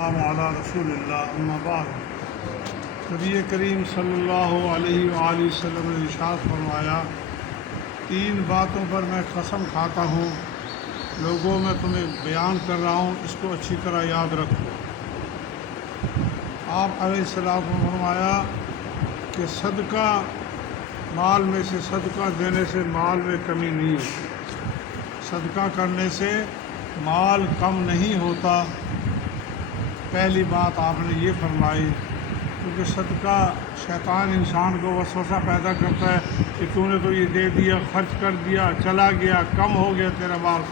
علی رسول اللہ اما بعد۔ نبی کریم صلی اللہ علیہ وآلہ وسلم نے ارشاد فرمایا، تین باتوں پر میں قسم کھاتا ہوں، لوگوں میں تمہیں بیان کر رہا ہوں، اس کو اچھی طرح یاد رکھو۔ آپ علیہ السلام نے فرمایا کہ صدقہ مال میں سے صدقہ دینے سے مال میں کمی نہیں ہوتی، صدقہ کرنے سے مال کم نہیں ہوتا۔ پہلی بات آپ نے یہ فرمائی، کیونکہ صدقہ شیطان انسان کو وسوسہ پیدا کرتا ہے کہ تو نے تو یہ دے دیا، خرچ کر دیا، چلا گیا، کم ہو گیا تیرا مال۔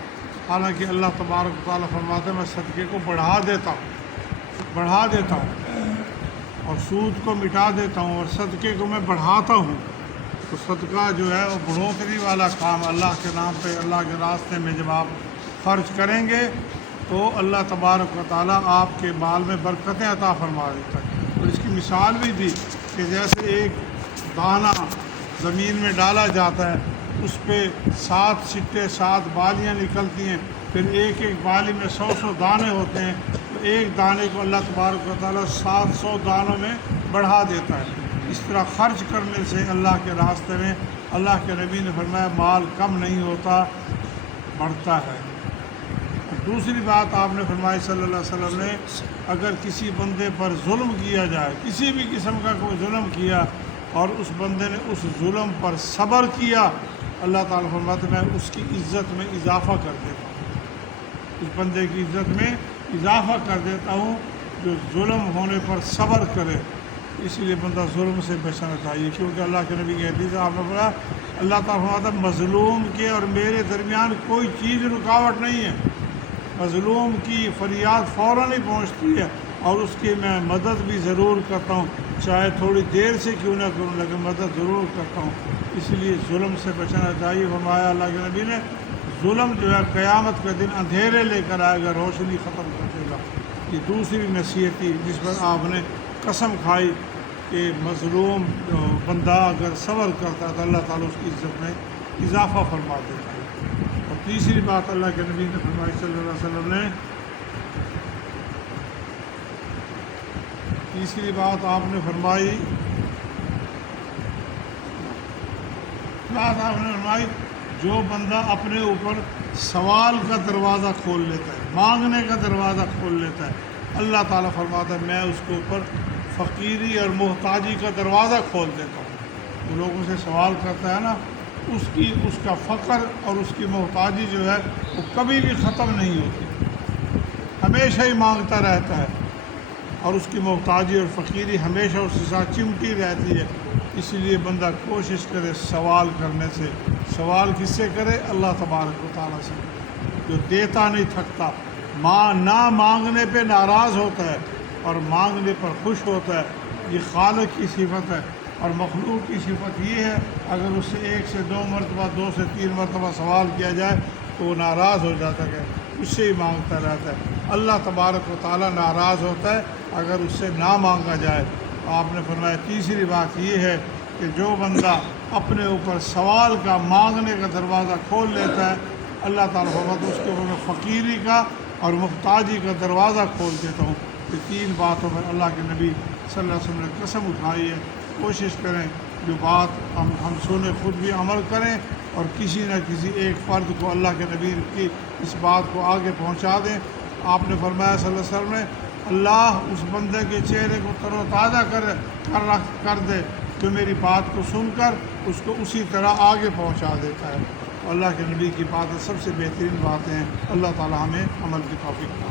حالانکہ اللہ تبارک و تعالیٰ فرماتا ہے میں صدقے کو بڑھا دیتا ہوں اور سود کو مٹا دیتا ہوں، اور صدقے کو میں بڑھاتا ہوں۔ تو صدقہ جو ہے وہ بڑھوتری والا کام، اللہ کے نام پہ اللہ کے راستے میں جب آپ خرچ کریں گے تو اللہ تبارک و تعالیٰ آپ کے مال میں برکتیں عطا فرما دیتا ہے۔ اور اس کی مثال بھی دی کہ جیسے ایک دانہ زمین میں ڈالا جاتا ہے، اس پہ 7 سٹے 7 بالیاں نکلتی ہیں، پھر ایک ایک بالی میں 100 دانے ہوتے ہیں، تو ایک دانے کو اللہ تبارک و تعالیٰ 700 دانوں میں بڑھا دیتا ہے۔ اس طرح خرچ کرنے سے اللہ کے راستے میں اللہ کے نبی نے فرمایا مال کم نہیں ہوتا، بڑھتا ہے۔ دوسری بات آپ نے فرمائی صلی اللہ علیہ وسلم نے، اگر کسی بندے پر ظلم کیا جائے، کسی بھی قسم کا کوئی ظلم کیا اور اس بندے نے اس ظلم پر صبر کیا، اللہ تعالیٰ فرماتے ہیں میں اس کی عزت میں اضافہ کر دیتا ہوں، اس بندے کی عزت میں اضافہ کر دیتا ہوں جو ظلم ہونے پر صبر کرے۔ اسی لیے بندہ ظلم سے بچنا چاہیے، کیونکہ اللہ کے نبی کی حدیث آپ نے پڑھا، اللہ تعالیٰ فرماتا ہے مظلوم کے اور میرے درمیان کوئی چیز رکاوٹ نہیں ہے، مظلوم کی فریاد فوراً ہی پہنچتی ہے اور اس کی میں مدد بھی ضرور کرتا ہوں، چاہے تھوڑی دیر سے کیوں نہ کروں لیکن مدد ضرور کرتا ہوں۔ اس لیے ظلم سے بچنا چاہیے۔ فرمایا اللہ کے نبی نے، ظلم جو ہے قیامت کے دن اندھیرے لے کر آئے گا، روشنی ختم کر دے گا۔ یہ دوسری نصیحت تھی جس پر آپ نے قسم کھائی کہ مظلوم بندہ اگر صبر کرتا ہے تو اللہ تعالیٰ اس کی عزت میں اضافہ فرما دیتا ہے۔ اور تیسری بات اللہ کے نبی نے فرمائی صلی اللہ علیہ وسلم نے، تیسری بات آپ نے فرمائی جو بندہ اپنے اوپر سوال کا دروازہ کھول لیتا ہے، مانگنے کا دروازہ کھول لیتا ہے، اللہ تعالیٰ فرماتا ہے میں اس کے اوپر فقیری اور محتاجی کا دروازہ کھول دیتا ہوں۔ جو لوگوں سے سوال کرتا ہے نا، اس کا فقر اور اس کی محتاجی جو ہے وہ کبھی بھی ختم نہیں ہوتی، ہمیشہ ہی مانگتا رہتا ہے، اور اس کی محتاجی اور فقیری ہمیشہ اس کے ساتھ چمٹی رہتی ہے۔ اسی لیے بندہ کوشش کرے سوال کرنے سے۔ سوال کس سے کرے؟ اللہ تبارک و تعالیٰ سے، جو دیتا نہیں تھکتا، نہ مانگنے پہ ناراض ہوتا ہے اور مانگنے پر خوش ہوتا ہے۔ یہ خالق کی صفت ہے، اور مخلوق کی صفت یہ ہے اگر اس سے 1 سے 2 مرتبہ 2 سے 3 مرتبہ سوال کیا جائے تو وہ ناراض ہو جاتا ہے، اس سے ہی مانگتا رہتا ہے۔ اللہ تبارک و تعالیٰ ناراض ہوتا ہے اگر اس سے نہ مانگا جائے۔ آپ نے فرمایا تیسری بات یہ ہے کہ جو بندہ اپنے اوپر سوال کا، مانگنے کا دروازہ کھول لیتا ہے، اللہ تعالیٰ فرماتا ہے اس کے اوپر میں فقیری کا اور محتاجی کا دروازہ کھول دیتا ہوں۔ یہ 3 باتوں پر اللہ کے نبی صلی اللہ علیہ وسلم نے قسم اٹھائی ہے۔ کوشش کریں جو بات ہم سنیں خود بھی عمل کریں، اور کسی نہ کسی ایک فرد کو اللہ کے نبی کی اس بات کو آگے پہنچا دیں۔ آپ نے فرمایا صلی اللہ علیہ وسلم نے، اللہ اس بندے کے چہرے کو تر و تازہ کر دے جو میری بات کو سن کر اس کو اسی طرح آگے پہنچا دیتا ہے۔ اللہ کے نبی کی باتیں سب سے بہترین باتیں ہیں۔ اللہ تعالی ہمیں عمل کی توفیق دے۔